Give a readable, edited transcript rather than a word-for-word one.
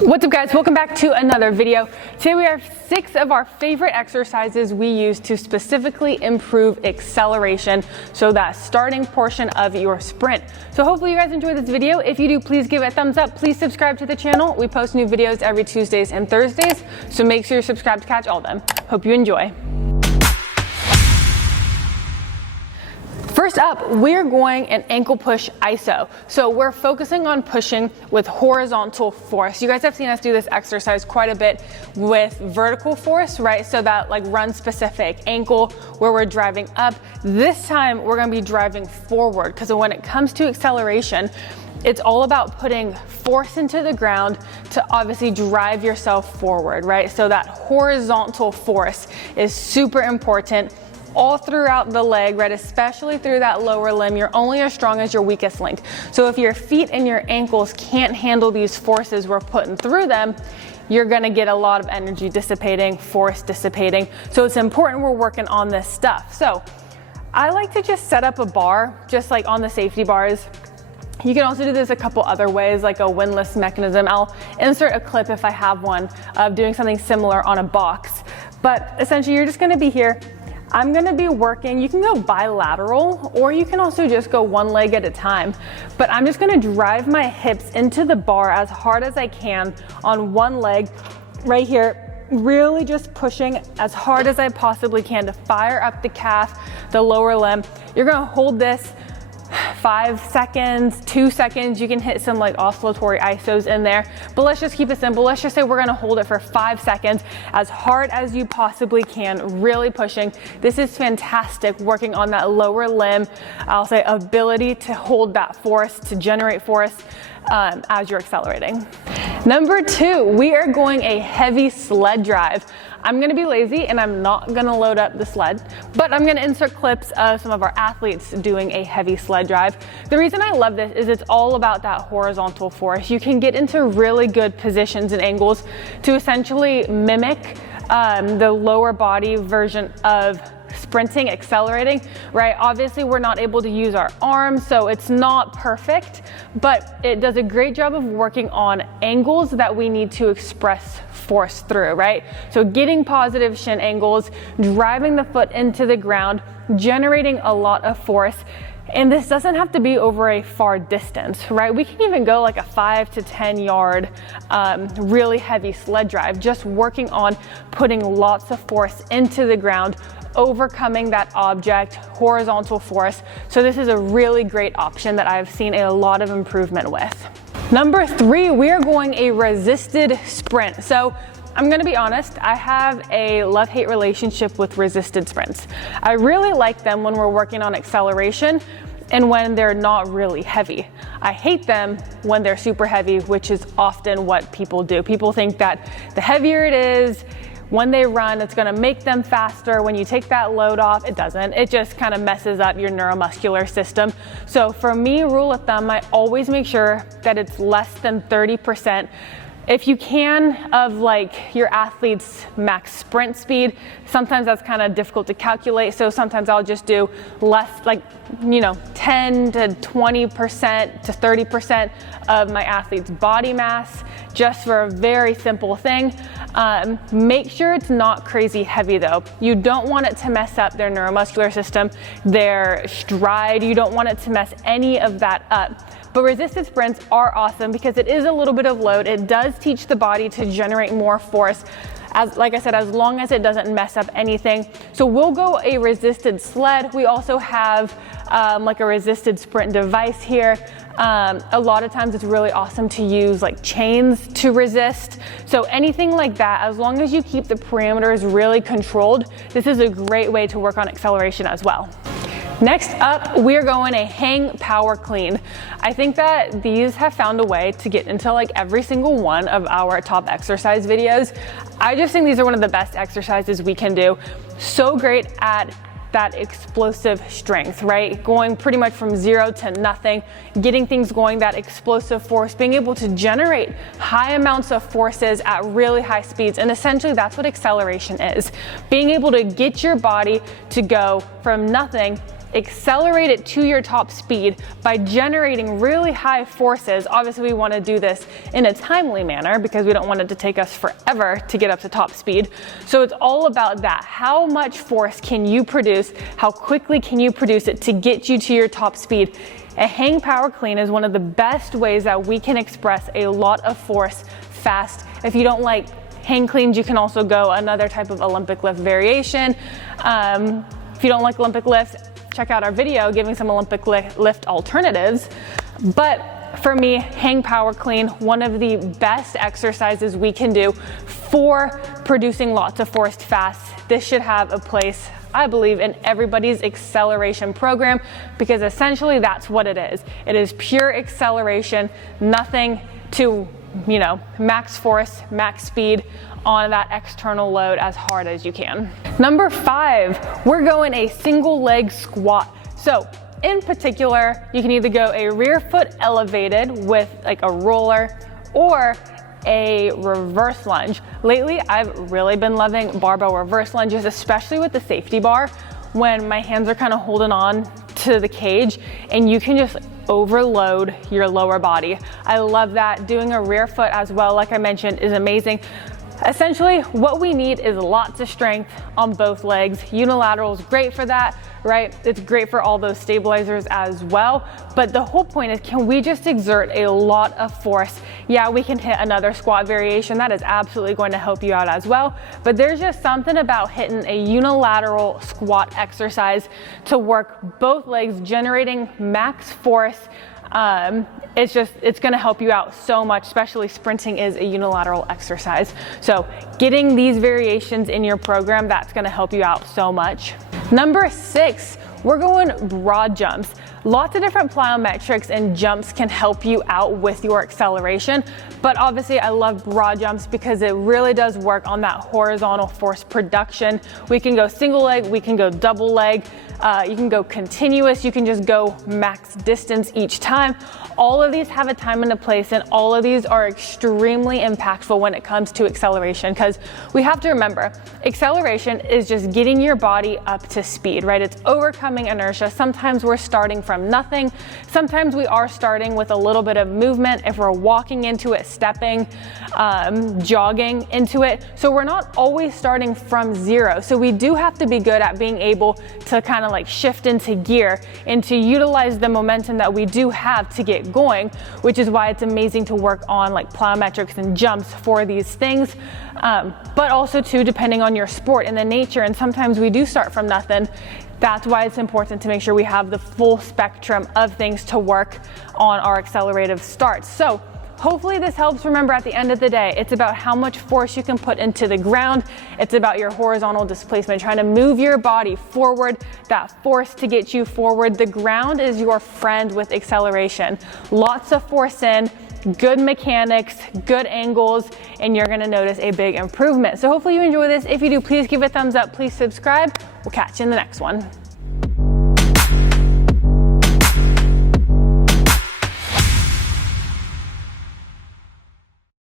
What's up guys, welcome back to another video. Today we have 6 of our favorite exercises we use to specifically improve acceleration, so that starting portion of your sprint. So hopefully you guys enjoyed this video. If you do, please give it a thumbs up. Please subscribe to the channel. We post new videos every Tuesdays and Thursdays, so make sure you're subscribed to catch all of them. Hope you enjoy. First up, we're going an ankle push iso. So we're focusing on pushing with horizontal force. You guys have seen us do this exercise quite a bit with vertical force, right? So that like run specific ankle where we're driving up. This time we're gonna be driving forward, because when it comes to acceleration, it's all about putting force into the ground to obviously drive yourself forward, right? So that horizontal force is super important all throughout the leg, right? Especially through that lower limb. You're only as strong as your weakest link. So if your feet and your ankles can't handle these forces we're putting through them, you're gonna get a lot of energy dissipating, force dissipating. So it's important we're working on this stuff. So I like to just set up a bar, just like on the safety bars. You can also do this a couple other ways, like a windlass mechanism. I'll insert a clip if I have one of doing something similar on a box. But essentially you're just gonna be here. I'm gonna be working, you can go bilateral, or you can also just go one leg at a time. But I'm just gonna drive my hips into the bar as hard as I can on one leg, right here, really just pushing as hard as I possibly can to fire up the calf, the lower limb. You're gonna hold this 5 seconds, 2 seconds. You can hit some like oscillatory isos in there, but let's just keep it simple. Let's just say we're gonna hold it for 5 seconds as hard as you possibly can, really pushing. This is fantastic, working on that lower limb, I'll say ability to hold that force, to generate force as you're accelerating. Number 2, we are going a heavy sled drive. I'm gonna be lazy and I'm not gonna load up the sled, but I'm gonna insert clips of some of our athletes doing a heavy sled drive. The reason I love this is it's all about that horizontal force. You can get into really good positions and angles to essentially mimic the lower body version of sprinting, accelerating, right? Obviously we're not able to use our arms, so it's not perfect, but it does a great job of working on angles that we need to express force through, right? So getting positive shin angles, driving the foot into the ground, generating a lot of force. And this doesn't have to be over a far distance, right? We can even go like a 5 to 10 yard really heavy sled drive, just working on putting lots of force into the ground, overcoming that object, horizontal force. So this is a really great option that I've seen a lot of improvement with. Number 3, we are going a resisted sprint. So I'm gonna be honest, I have a love-hate relationship with resisted sprints. I really like them when we're working on acceleration and when they're not really heavy. I hate them when they're super heavy, which is often what people do. People think that the heavier it is, when they run, it's gonna make them faster. When you take that load off, it doesn't. It just kind of messes up your neuromuscular system. So for me, rule of thumb, I always make sure that it's less than 30%. If you can, of like your athlete's max sprint speed. Sometimes that's kind of difficult to calculate, so sometimes I'll just do less, like, 10 to 20% to 30% of my athlete's body mass, just for a very simple thing. Make sure it's not crazy heavy though. You don't want it to mess up their neuromuscular system, their stride. You don't want it to mess any of that up. But resisted sprints are awesome because it is a little bit of load. It does teach the body to generate more force, like I said, as long as it doesn't mess up anything. So we'll go a resisted sled. We also have like a resisted sprint device here. A lot of times it's really awesome to use like chains to resist. So anything like that, as long as you keep the parameters really controlled, this is a great way to work on acceleration as well. Next up, we're going a hang power clean. I think that these have found a way to get into like every single one of our top exercise videos. I just think these are one of the best exercises we can do. So great at that explosive strength, right? Going pretty much from 0 to nothing, getting things going, that explosive force, being able to generate high amounts of forces at really high speeds. And essentially that's what acceleration is. Being able to get your body to go from nothing accelerate it to your top speed by generating really high forces. Obviously, we want to do this in a timely manner because we don't want it to take us forever to get up to top speed. So it's all about that. How much force can you produce? How quickly can you produce it to get you to your top speed? A hang power clean is one of the best ways that we can express a lot of force fast. If you don't like hang cleans, you can also go another type of Olympic lift variation. If you don't like Olympic lifts, check out our video giving some Olympic lift alternatives. But for me, hang power clean, one of the best exercises we can do for producing lots of force fast. This should have a place, I believe, in everybody's acceleration program, because essentially that's what it is. It is pure acceleration, nothing to, max force, max speed on that external load as hard as you can. Number 5, we're going a single leg squat. So in particular, you can either go a rear foot elevated with like a roller or a reverse lunge. Lately, I've really been loving barbell reverse lunges, especially with the safety bar, when my hands are kind of holding on to the cage and you can just overload your lower body. I love that. Doing a rear foot as well, like I mentioned, is amazing. Essentially, what we need is lots of strength on both legs. Unilateral is great for that, right? It's great for all those stabilizers as well. But the whole point is, can we just exert a lot of force? Yeah, we can hit another squat variation. That is absolutely going to help you out as well. But there's just something about hitting a unilateral squat exercise to work both legs, generating max force. It's going to help you out so much, especially sprinting is a unilateral exercise. So getting these variations in your program, that's going to help you out so much. Number 6, we're going broad jumps. Lots of different plyometrics and jumps can help you out with your acceleration, but obviously I love broad jumps because it really does work on that horizontal force production. We can go single leg, we can go double leg, you can go continuous, you can just go max distance each time. All of these have a time and a place, and all of these are extremely impactful when it comes to acceleration, because we have to remember, acceleration is just getting your body up to speed, right? It's overcoming inertia. Sometimes we're starting from nothing. Sometimes we are starting with a little bit of movement if we're walking into it, stepping, jogging into it. So we're not always starting from zero. So we do have to be good at being able to kind of like shift into gear and to utilize the momentum that we do have to get going, which is why it's amazing to work on like plyometrics and jumps for these things. But also too, depending on your sport and the nature, and sometimes we do start from nothing. That's why it's important to make sure we have the full spectrum of things to work on our accelerative starts. So hopefully this helps. Remember, at the end of the day, it's about how much force you can put into the ground. It's about your horizontal displacement, trying to move your body forward, that force to get you forward. The ground is your friend with acceleration. Lots of force in, good mechanics, good angles, and you're gonna notice a big improvement. So hopefully you enjoy this. If you do, please give it a thumbs up, please subscribe. We'll catch you in the next one.